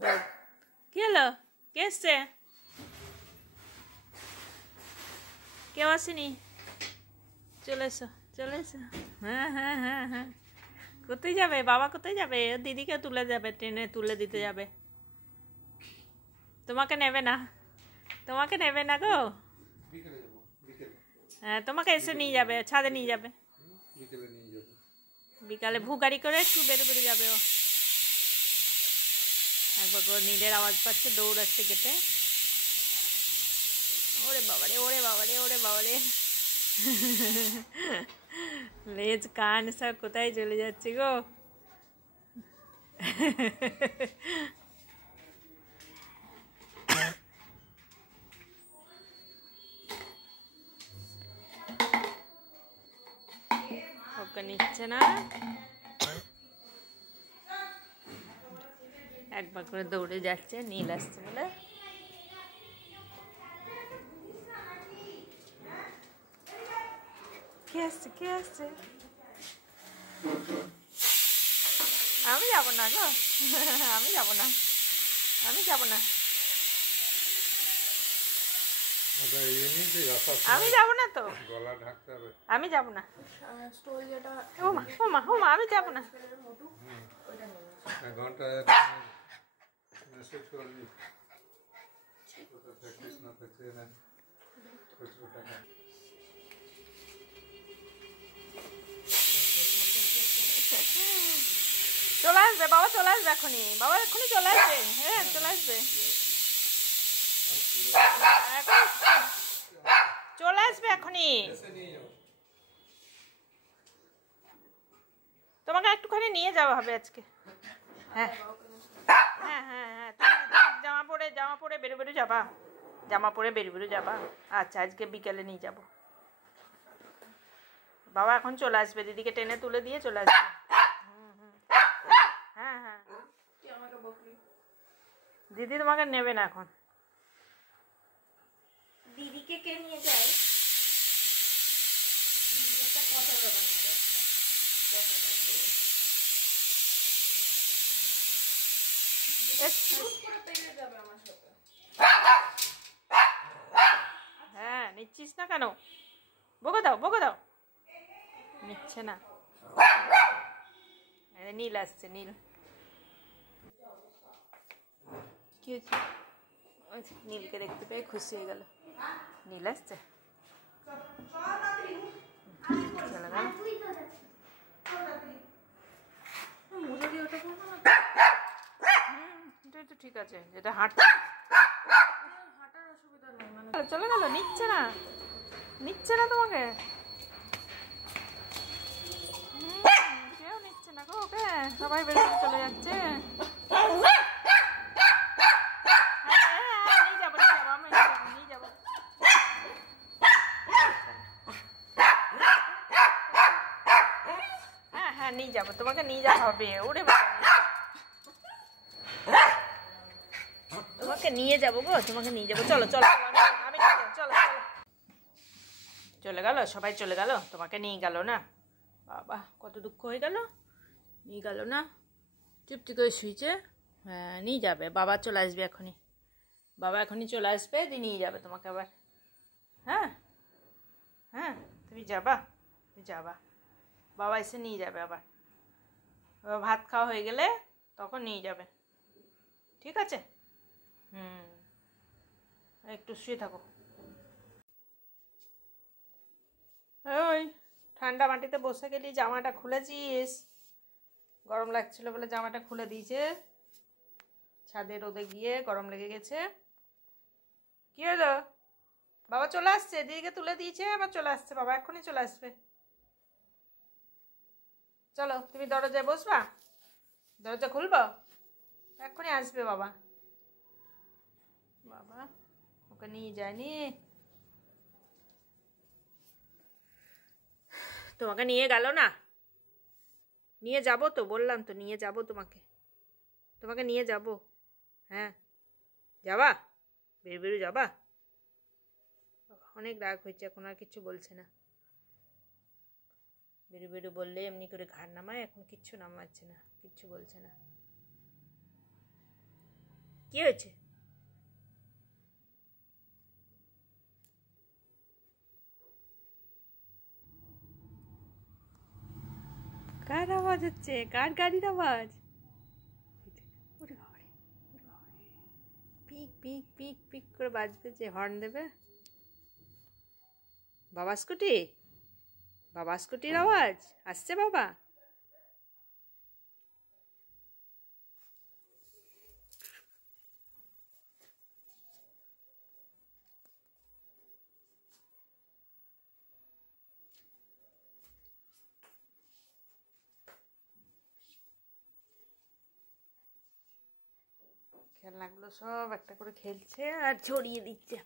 দৌড়। কি হলো? কে এসছে? কেউ আসেনি? চলে এসো, চলে এসো। হ্যাঁ হ্যাঁ হ্যাঁ হ্যাঁ। কোথায় যাবে বাবা? কোথায় যাবে? দিদিকে তুলে যাবে, ট্রেনে তুলে দিতে যাবে। তোমাকে নেবে না, তোমাকে নেবে না গো। হ্যাঁ, তোমাকে এসে নিয়ে যাবে, ছাদে নিয়ে যাবে। বিকালে ভুগাড়ি করে একটু বেরো বেরো যাবে ও। একবার করে নীলের আওয়াজ পাচ্ছে, দৌড়াচ্ছে গেটে। ওরে বাবারে, ওরে বাবারে, ওরে বাবারে। লেজ কান সব কোথায় চলে যাচ্ছে গো। ওকে নিচ্ছে না। একবার করে দৌড়ে যাচ্ছে, নীল আসছে বলে। কে আসছে? কে আসছে? আমি যাবো না গো। আমি যাবো না, আমি যাবো না, আমি যাবো না তো, আমি যাবো না। ওমা ওমা ওমা, আমি যাবো না। চলে আসবে বাবা, চলে আসবে এখনই, বাবা এখনই চলে আসবে। হ্যাঁ চলে আসবে, চলে আসবে এখনই। তোমাকে একটুখানি নিয়ে যাওয়া হবে আজকে। হ্যাঁ হ্যাঁ হ্যাঁ হ্যাঁ, জামা পরে বেরো বেরো যাবা, জামা পরে বেরো বেরো যাবা। আচ্ছা, আজকে বিকেলে নিয়ে যাব। বাবা এখন চলে আসবে, দিদিকে টেনে তুলে দিয়ে চলে আসবে। হ্যাঁ হ্যাঁ, দিদি তোমাকে নেবে না এখন। দিদিকে কে নিয়ে যায়? দিদির একটা কথা ব্যাপার নিয়ে যাচ্ছে। হ্যাঁ, নিচ্ছিস না কেন? বকে দাও, বকে দাও। নিচ্ছে না। নীল আসছে, নীল। কি হয়েছে? নীলকে দেখতে পেয়ে খুশি হয়ে গেল। নীল আসছে, চলে গেল। এটাই তো ঠিক আছে, যেটা হাঁটার অসুবিধা নেই। চলে গেল, নিচ্ছে না, নিচ্ছে না তোমাকে। কেউ নিচ্ছে না গো ওকে, সবাই বেরিয়ে চলে যাচ্ছে। নিয়ে যাবো, নিয়ে যাবো, আমি নিয়ে যাবো। হ্যাঁ হ্যাঁ, নিয়ে যাবো, তোমাকে নিয়ে যাওয়া হবে। ওরে তোমাকে নিয়ে যাবো গো, তোমাকে নিয়ে যাবো। চলো চলো, আমি নিয়ে যাবো, চলো চলো। চলে গেল, সবাই চলে গেল, তোমাকে নিয়ে গেল না। বাবা, কত দুঃখ হয়ে গেল, নিয়ে গেল না। চুপটি করে শুয়েছে। হ্যাঁ, নিয়ে যাবে, বাবা চলে আসবে এখনই। বাবা এখনই চলে আসবে, দিয়ে নিয়ে যাবে তোমাকে আবার। হ্যাঁ হ্যাঁ, তুমি যাবা, তুমি যাবা, বাবা এসে নিয়ে যাবে আবার। ভাত খাওয়া হয়ে গেলে তখন নিয়ে যাবে, ঠিক আছে? একটু শুয়ে থাকো। ওই ঠান্ডা মাটিতে বসে গেলি, জামাটা খুলেছিস? গরম লাগছিল বলে জামাটা খুলে দিয়েছে। ছাদে রোদে গিয়ে গরম লেগে গেছে। কি হলো? বাবা চলে আসছে, দিদিকে তুলে দিয়েছে, আবার চলে আসছে বাবা, এক্ষুনি চলে আসবে। চলো, তুমি দরজায় বসবা, দরজা খুলবো, এক্ষুনি আসবে বাবা। বাবা ওকে নিয়ে যায়নি, তোমাকে নিয়ে গেল না। নিয়ে যাব তো, বললাম তো নিয়ে যাব তোমাকে, তোমাকে নিয়ে যাব। হ্যাঁ যাবা, বেরু বেরু যাবা। অনেক রাগ হয়েছে, এখন আর কিছু বলছে না। বেরু বেরু বললে এমনি করে ঘাড় নামায়, এখন কিচ্ছু নামাচ্ছে না, কিচ্ছু বলছে না। কি হয়েছে? কার আওয়াজ হচ্ছে? কার গাড়ির আওয়াজ? ওরে বাবারে, ওরে বাবারে। পিক পিক পিক পিক করে বাজবে, যে হর্ন দেবে। বাবা স্কুটি, বাবা স্কুটির আওয়াজ আসছে বাবা। খেলনাগুলো সব একটা করে খেলছে আর ছড়িয়ে দিচ্ছে।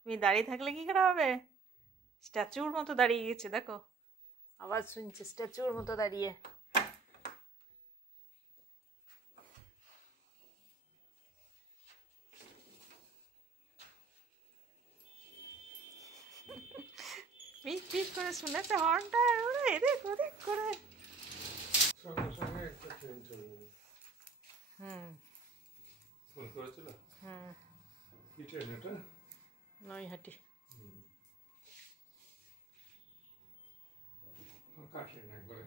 তুমি দাঁড়িয়ে থাকলে কি করে হবে? স্ট্যাচুর মতো দাঁড়িয়ে গেছে, দেখো আওয়াজ শুনছে স্ট্যাচুর মতো দাঁড়িয়ে। পিক পিক করে শুনেছে হর্নটা, ওরে এদিক ওদিক করে। সঙ্গে সঙ্গে একটা ট্রেন চলে যাবে। ফোন করেছিল? কি ট্রেন এটা? নৈহাটি। ফাঁকা ট্রেন একবারে।